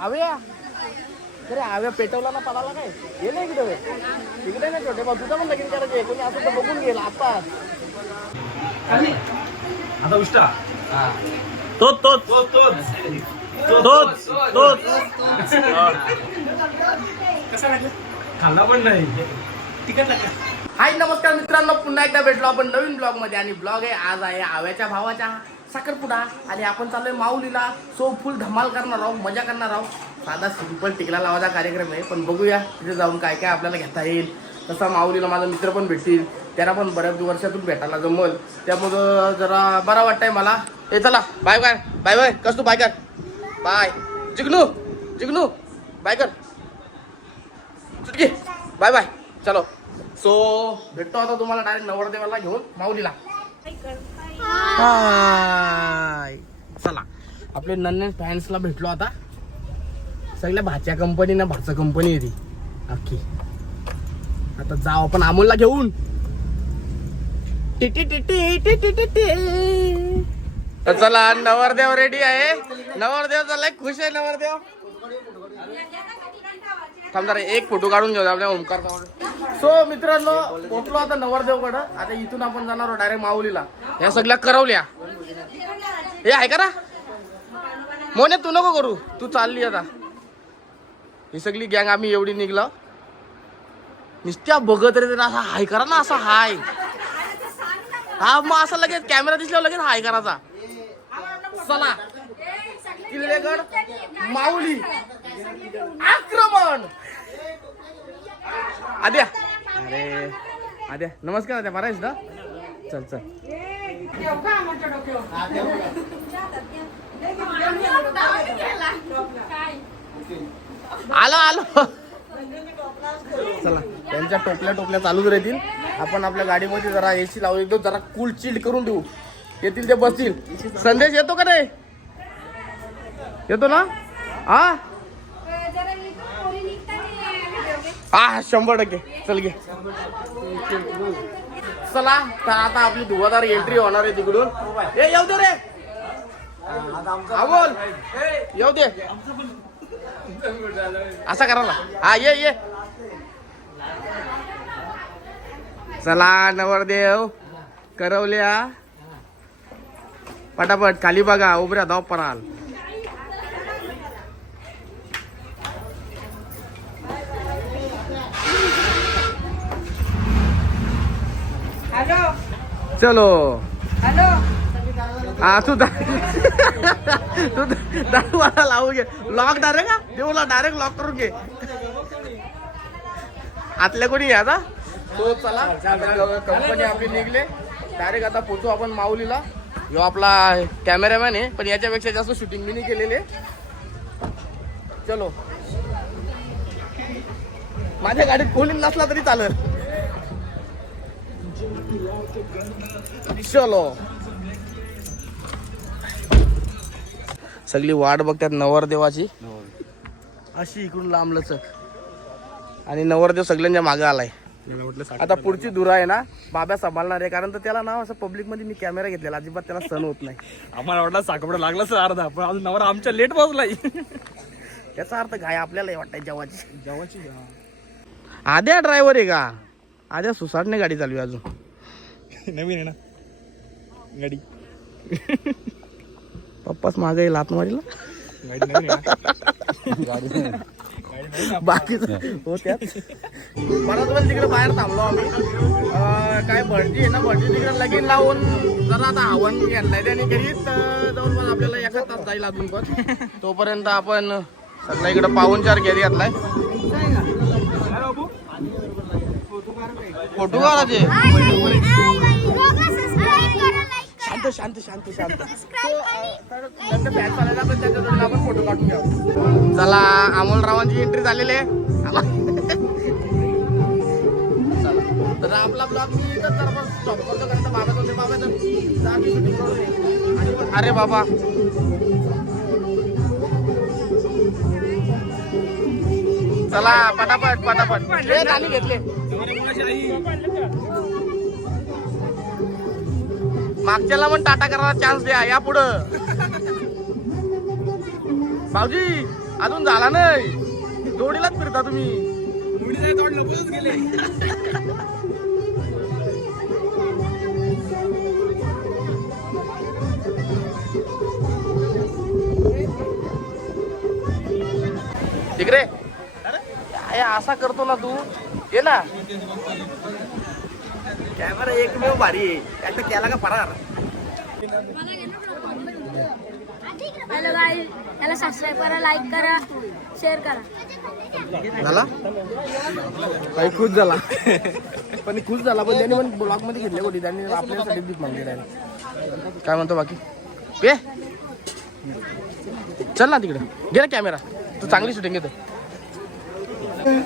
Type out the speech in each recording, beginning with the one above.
आव्या. अरे आव्या पेटवला ना पडाला काय? ये ना इकडे इकडे ना छोटे भाऊ तुझं पण लगीन करायचे कोणी असं तर बघून गेला आता आता उष्टा. तोच तोच. तोच तोच. तोच तोच. खाल्ला पण नाही. तिकट लागला. हाय नमस्कार मित्रांनो. पुन्हा एकदा भेटलो आपण नवीन ब्लॉगमध्ये आणि ब्लॉग आहे आज आहे आव्याच्या भावाच्या साखरपुडा. आणि आपण चाललोय माऊलीला. सो फुल धमाल करणार आहोत मजा करणार आहोत. साधा सिंपल टिकला लावायचा कार्यक्रम आहे पण बघूया तिथे जाऊन काय काय आपल्याला घेता येईल. तसा माऊलीला माझा मित्र पण भेटतील. त्याला पण बऱ्याच वर्षातून भेटायला जमल. त्यामुळं जरा बरा वाटतंय मला. ए चला बाय बाय. Bye bye. कस तू? बाय कर. बाय. जिग्नू जिग्नू. बाय कर. चुटकी. Bye bye. चलो. सो भेटतो आता तुम्हाला डायरेक्ट नवरदेवाला घेऊन माऊलीला. हाय. चला. आपले नन्ने फॅन्सला भेटलो आता. सगळ्या भाच्या कंपनी ना भाचं कंपनी आहे ती. अख्खी. आता जाऊ आपण अमोलला घेऊन. टिटी टिटी तर चला नवरदेव रेडी आहे. नवरदेव चाललाय खुश आहे नवरदेव. थांब जरा एक फोटो काढून घेऊ आपल्या ओमकार सो मित्रांनो पोचलो आता नवरदेवकडं. आता इथून आपण जाणार डायरेक्ट माऊलीला. या सगळ्या करवल्या. हे आहे का ना मोने तू नको करू. तू चालली आता. ही सगळी गँग आम्ही एवढी निघलो. नुसत्या बघत रे असा हाय करा ना असा हाय. हा मग असं लगेच कॅमेरा दिसल्यावर लगेच हाय करायचा. चला. किल्लेगड माऊली. आक्रमण! आद्या. अरे आद्या नमस्कार आद्या मारायच ना? चल चल. आलो आलो. चला त्यांच्या टोपल्या टोपल्या चालूच राहतील. आपण आपल्या गाडीमध्ये जरा एसी लावू देऊ जरा कूल चिल्ड करून देऊ. येतील ते बसतील. संदेश येतो का रे येतो ना? हा? हा शंभर टक्के. चल घे. चला तर आता आपली धुवादार एंट्री होणार आहे तिकडून. ए येऊ दे रे. बोल. येऊ दे. असा करा ना हा ये ये. चला नवरदेव. करवल्या. पटापट खाली बघा उभऱ्या धाव पराल चलो। हॅलो. हा तू तू दारूवाला लावू घे. लॉक डायरेक्ट का देऊला डायरेक्ट लॉक करून घे. आतल्या कोणी या आता? तो चला. कंपनी आपली निघले. डायरेक्ट आता पोचू आपण माऊलीला. ह्यो आपला कॅमेरामॅन आहे पण याच्यापेक्षा जास्त शूटिंग मी नाही केलेले. चलो. माझ्या गाडीत कोणी नसला तरी चालेल. चलो. सगळी वाट बघतात नवरदेवाची. अशी इकडून लांब लचक आणि नवरदेव सगळ्यांच्या मागे आलाय. आता पुढची धुरा आहे ना बाब्या सांभाळणार आहे कारण तर त्याला ना असं पब्लिकमध्ये मी कॅमेरा घेतलेला अजिबात त्याला सण होत नाही. आम्हाला वाटलं साखपडा लागला सर अर्धा पण अजून नवरा आमच्या लेट पोहोचलाय त्याचा अर्थ काय आपल्याला वाटतंय जेवाची जेवाची आद्या ड्रायव्हर आहे का? आद्या सुसाटने गाडी चालवी अजून. नवीन आहे ना? गाडी. पप्पाच मागे येईल आतमारीला आहे बाकीच हो त्यात. बराच वेळ तिकडे बाहेर थांबलो आम्ही. काय भटजी आहे ना? भटजी तिकडे लगीन लावून जरा आता हवन घेतलाय त्याने घरीच अं, जवळपास आपल्याला एका तास जाईल अजून पण. तोपर्यंत आपण सगळं इकडे पाहूनचार घेत घेतलाय. फोटो काढायचे. शांत शांत शांत शांत. आपण फोटो काढून घ्या चला अमोल रावांची एंट्री झालेली आहे. तर आपला ब्लॉग मी इथं तर स्टॉप करतो कारण बाबा होते बाबा अरे बाबा. चला पटापट पटापट. हे घेतले. मागच्याला पण टाटा करायला चान्स द्या या पुढं. भाऊजी अजून झाला नाही. जोडीलाच फिरता तुम्ही. तिकडे असा करतो ना तू? ये ना. कॅमेरा एकमेव भारी आहे. केला का फरार? हॅलो गाई याला सबस्क्राईब करा लाईक करा शेअर करा. झाला? काही खुश झाला. पण खुश झाला पण त्यांनी पण ब्लॉगमध्ये घेतले कोणी त्यांनी आपल्यासाठी दीप मागले त्यांनी काय म्हणतो बाकी? पे चल ना तिकडे. घे ना कॅमेरा तू चांगली शूटिंग घेतो.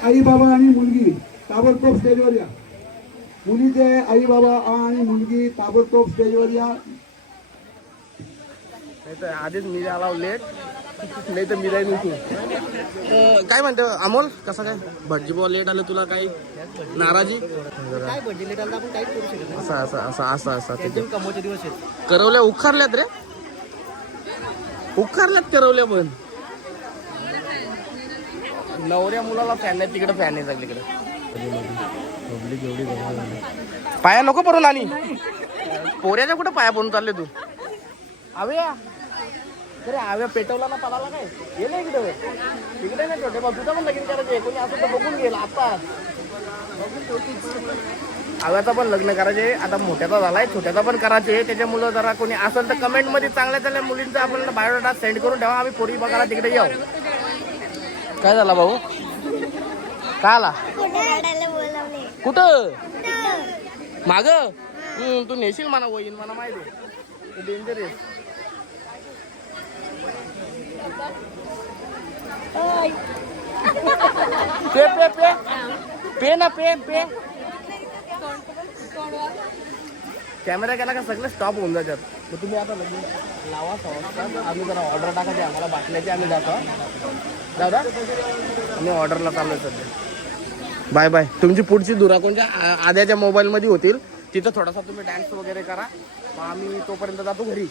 आई बाबा आणि मुलगी. ताबडतोब स्टेजवर या. मुलीचे आई बाबा आणि मुलगी ताबडतोब स्टेजवर या. नाही तर आधीच मी आला लेट नाही तर मी अं, काय म्हणतो अमोल कसं काय? भटजी बुवा लेट आलं तुला काही नाराजी? काय भजी लेट आला आपण काहीच करू शकत असं असं असं असं असं ठीक आहे. नाही कमवचे दिवस आहेत. करवल्या उखारल्यात रे. उखारल्यात करवल्या पण. नवऱ्या मुलाला फॅन नाही तिकडे फॅन आहे सगळीकडे. पाया नको पडून आणि पोऱ्याच्या कुठं पाया पडून चालले तू? आव्या. अरे आव्या पेटवला ना पलाला काय? ये ना इकडे ना छोटे बाबा तुझं पण लगीन करायचे कोणी असं तर बघून गेला आता. आव्याचा पण लग्न करायचे. आता मोठ्याचा झालाय छोट्याचा पण करायचे. त्याच्यामुळं जरा कोणी असेल तर कमेंटमध्ये चांगल्या चांगल्या मुलींचा आपण बायोडाटा सेंड करून ठेवा. आम्ही पोरी बघायला तिकडे येऊ. काय झाला भाऊ? काय आला कुठं? माग? तू नेशील म्हणा वहीन मला माहिती डेंजर आहे. पे पे पे. पे ना पे पे. कॅमेरा केला का सगळं स्टॉप होऊन जातात. मग तुम्ही आता लगेच लावा सवाल आम्ही जरा ऑर्डर टाकायची आम्हाला बाटल्याची आम्ही जातो. दादा आम्ही ऑर्डरला चाललो सध्या. Bye bye. तुमची पुढची धुरा कोणत्या आद्याच्या मोबाईलमध्ये होतील. तिथं थोडासा तुम्ही डान्स वगैरे करा. मग आम्ही तोपर्यंत जातो घरी.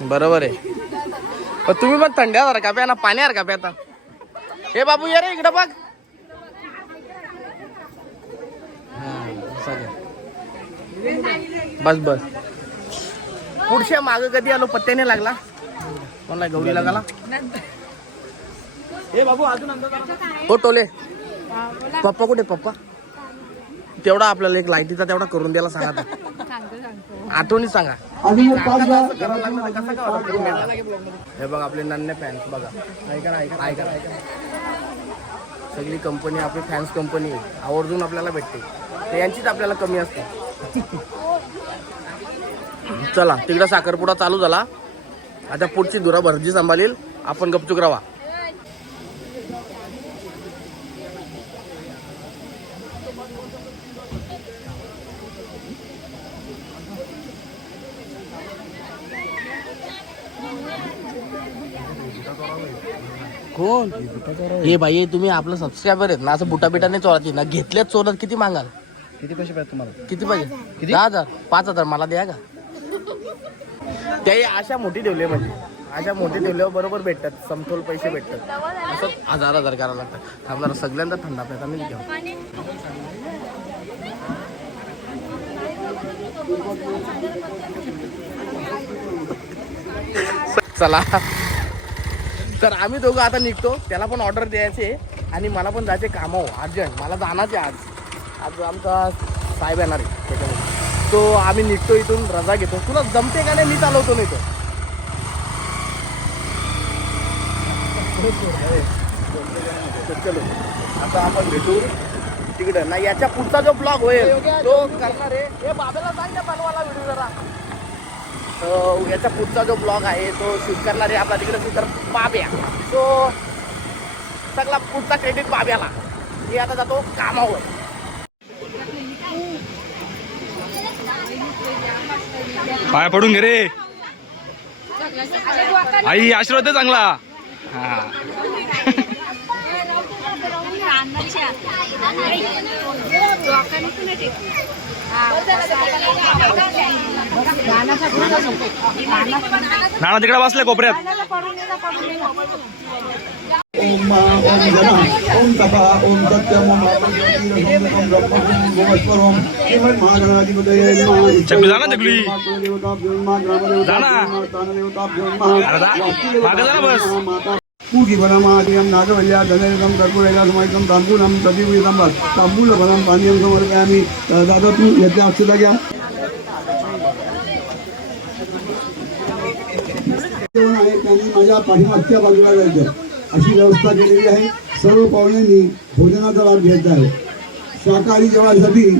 बरोबर आहे. तुम्ही पण थंड्यावर का प्या ना? पाण्यावर का प्याता हे बाबू ये रे इकडं बघ. बस बस. पुढच्या माग कधी आलो? पत्त्याने लागला. कोणला गौरी लागला हे बाबू अजून टोले. पप्पा कुठे पप्पा? तेवढा आपल्याला एक लाईटीचा तेवढा करून द्यायला सांगा आता. आठवणी सांगा? हे बघ आपले नन्हे फॅन्स बघा. ऐका ना ऐका ऐका ना, ऐका ना. सगळी कंपनी आपली फॅन्स कंपनी आहे आवर्जून आपल्याला भेटते. ते यांचीच आपल्याला कमी असते. चला तिकडं साखरपुडा चालू झाला. आता पुढची धुरा भरजी सांभाळील. आपण गपचूक राहा कोण? हे बाई तुम्ही आपलं सबस्क्रायबर आहेत ना असं बुटा बिटाने चोरायची ना घेतल्यात चोरत किती मागाल? किती पैसे पाहिजे तुम्हाला? किती पाहिजे दहा हजार. पाच हजार मला द्या का? त्याही अशा मोठी ठेवली म्हणजे. अशा मोठी ठेवल्यावर बरोबर भेटतात समतोल पैसे भेटतात. असं हजार हजार करावं लागतात. आपल्याला सगळ्यांदा थंडा प्यायचा मी घेऊ. चला. तर आम्ही दोघं आता निघतो. त्याला पण ऑर्डर द्यायचे आणि मला पण जायचे कामावर अर्जंट हो, मला जाणारच आहे आज. आज आमचा साहेब येणार आहे त्याच्यामुळे तो आम्ही निघतो इथून रजा घेतो. तुला जमते का नाही? मी चालवतो नाही तो तर. चलो आता आपण भेटू तिकडे. ना याच्या पुढचा जो ब्लॉग होईल तो करणार आहे. हे बाबाला सांग त्या बनवाला व्हिडिओ जरा. तो याचा पुढचा जो ब्लॉग आहे तो शूट करणार आहे आपला तिकडे शूटर बाब्या. तो सगळा पुढचा क्रेडिट बाब्याला. मी आता जातो कामावर. पाय पडून घे रे. आई आशीर्वाद चांगला. हा. नाना तिकडे बसले कोपऱ्यात. ओम ओम जना ओम तपा ओम सत्यम ओम ब्रह्म महागणाधिपतये बस. नागवल्या धनयुगं कर्पूरैलासमायुक्तं ताम्बूलं प्रतिपूजितं ताम्बूलफलं पानीयं समर्पयामि दादा तू येते आहे त्यांनी माझ्या पाठीमागच्या बाजूला जायचं. अशी व्यवस्था केलेली आहे. सर्व पाहुण्यांनी भोजनाचा लाभ घ्यायचा आहे. शाकाहारी जेवणासाठी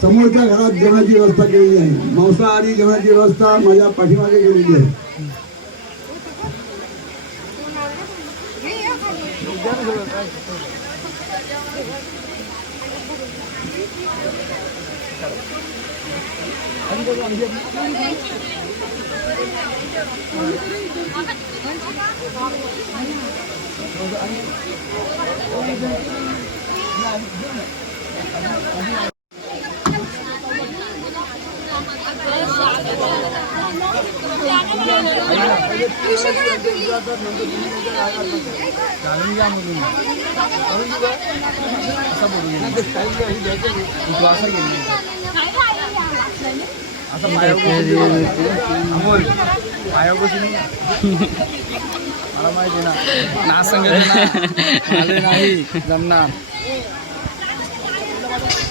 समोरच्या घरात जेवणाची व्यवस्था केलेली आहे. मांसाहारी जेवणाची व्यवस्था माझ्या पाठीमागे केलेली आहे. 嗯好的好的嗯好的嗯好的嗯好的嗯好的 ना. सांगत आले नाही जमणार.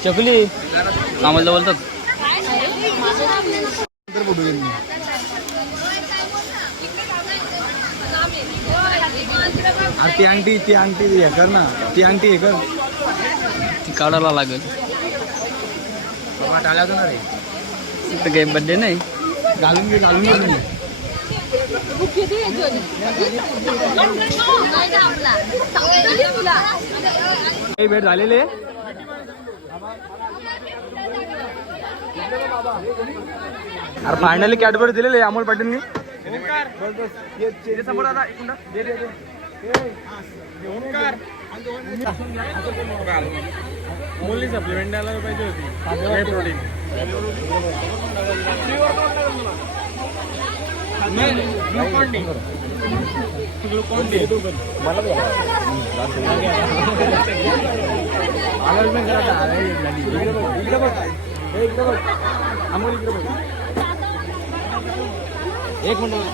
चकली. आम्हाला बोलतात. ती अंगठी ती अंगठी हे कर ना. ती अंगठी हे कर. ती काढायला लागेल. टाळ्या ना रे तिथं काही बड्डे नाही. घालून घे घालून घे. काही भेट झालेले अरे फायनली कॅडबरी दिलेले अमोल पाटीलनी. मुली सप्लिमेंट द्यायला पाहिजे होती. प्रोटीन एक मिनिट.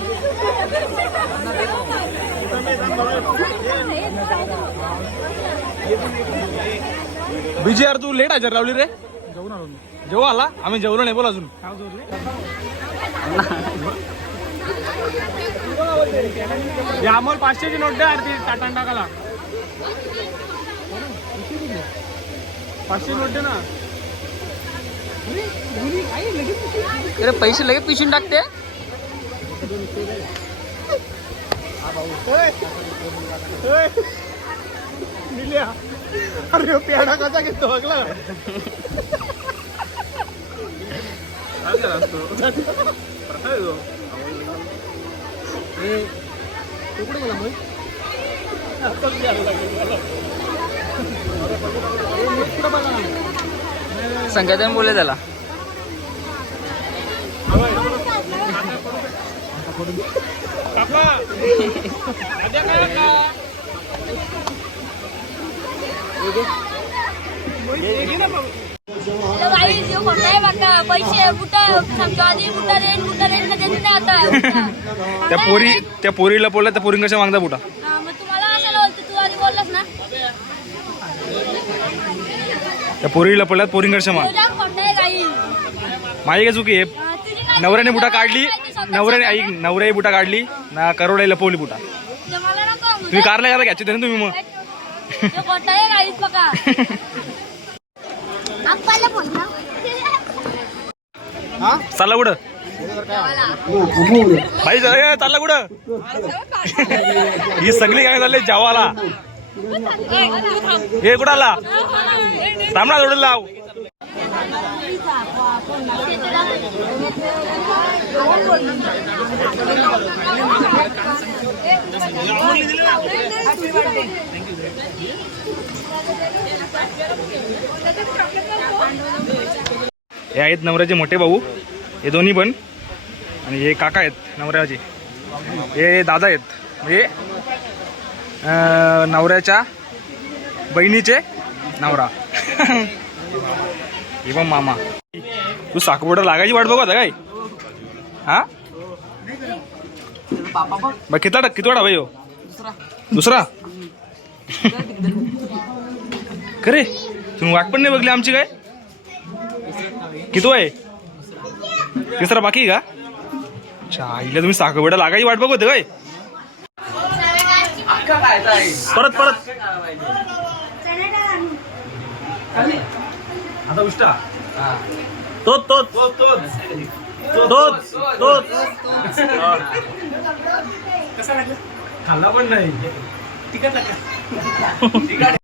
बीजी यार तू लेट हजर लावली रे. जेवण आलो जेव्हा आला आम्ही जेवलो नाही बोल अजून. या अमोल पाचशेची नोट द्या ती टाटा टाकाला पाचशे नोट दे ना. अरे पैसे लगेच पिशून टाकते? अरे पेडा कसा घेतो बघला संघातून बोलले त्याला त्या पोरी त्या पोरीला बोलला त्या पोरी कशा मागता बुटा. हा, मग तुम्हाला असं बोलतो तू आधी बोललास ना. त्या पोरीला पडल्यात पोरी कशा माग. माझी काय चुकी आहे? हा, नवऱ्याने बुटा काढली. नवऱ्याने. ऐक नवऱ्याने बुटा काढली. ना करोडा लपवली बुटा. ते मला नको. तुम्ही कारला घ्यायला घ्यायचे ना तुम्ही मग. चालला कुठं? भाई चालला कुठं? ही सगळी काय झाली जावाला. हे कुठं आला? थांब ना थोडं लाव. हे आहेत नवऱ्याचे मोठे भाऊ. हे दोन्ही पण. आणि हे काका आहेत नवऱ्याचे. हे दादा आहेत. म्हणजे नवऱ्याच्या बहिणीचे नवरा. हे पण मामा. तू साखरपुडा लागायची वाट बघू काय? हा? बघ किती किती वाटा भाई हो? दुसरा? खरे तुम्ही वाट पण नाही बघली आमची काय? किती आहे तिसरा बाकी का? आईला तुम्ही साखरपुडा लागायची वाट बघत काय? परत परत. आता उष्टा. तोच तोच तोच तोच खाल्ला पण नाही.